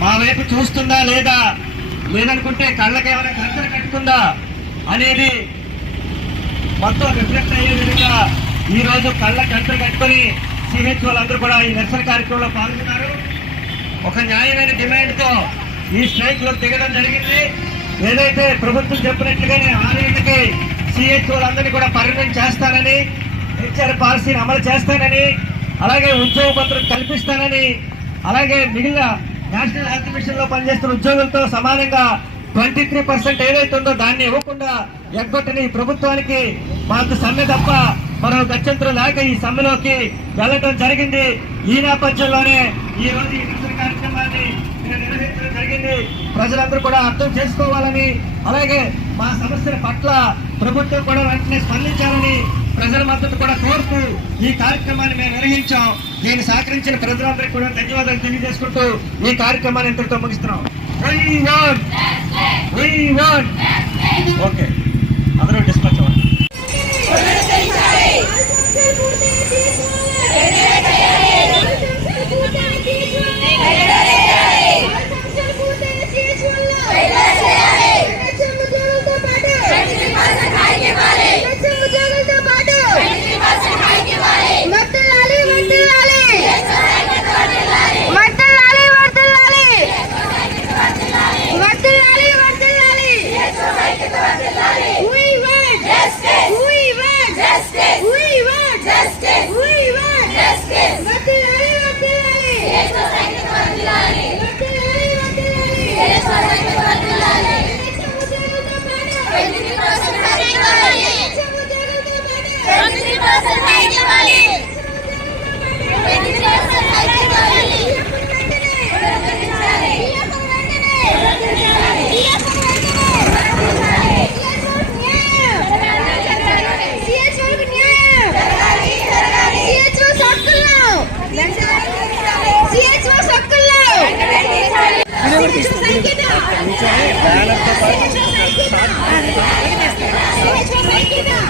మా వైపు చూస్తుందా లేదా? లేదనుకుంటే కళ్ళకి ఏమైనా గంటలు కట్టుకుందా? అనేది మొత్తం రిఫ్లెక్ట్ అయ్యే విధంగా ఈరోజు కళ్ళ గంటలు కట్టుకొని సిహెచ్ వాళ్ళందరూ కూడా ఈ నిరసన కార్యక్రమంలో పాల్గొన్నారు. ఒక న్యాయమైన డిమాండ్తో ఈ స్ట్రైక్లో దిగడం జరిగింది. ఏదైతే ప్రభుత్వం చెప్పినట్లుగానే ఆరేళ్ళకి సిహెచ్ వాళ్ళందరినీ కూడా పర్మనెంట్ చేస్తానని హెచ్ఆర్ పాలసీని అమలు చేస్తానని అలాగే ఉద్యోగ భద్రత కల్పిస్తానని అలాగే మిగిలిన నేషనల్ హెల్త్ మిషన్లో పనిచేస్తున్న ఉద్యోగులతో సమానంగా ట్వంటీ త్రీ పర్సెంట్ ఏదైతే ఉందో దాన్ని ఇవ్వకుండా ఎగ్గొట్టని ప్రభుత్వానికి మాకు సమ్మె తప్ప మరో గత్యంతరం లేక ఈ సమ్మెలోకి వెళ్ళటం జరిగింది. ఈ నేపథ్యంలోనే ఈ రోజు ఈ నిరసన కార్యక్రమాన్ని నిర్వహించడం జరిగింది. ప్రజలందరూ కూడా అర్థం చేసుకోవాలని అలాగే మా సమస్యల పట్ల ప్రభుత్వం కూడా వెంటనే స్పందించాలని ప్రజల మద్దతు కూడా కోరుతూ ఈ కార్యక్రమాన్ని మేము నిర్వహించాం. దీన్ని సహకరించిన ప్రజలందరికీ కూడా ధన్యవాదాలు తెలియజేసుకుంటూ ఈ కార్యక్రమాన్ని ఇంతటితో ముగిస్తున్నాం! ఓకే అందరూ సంఖ్యత Argentina!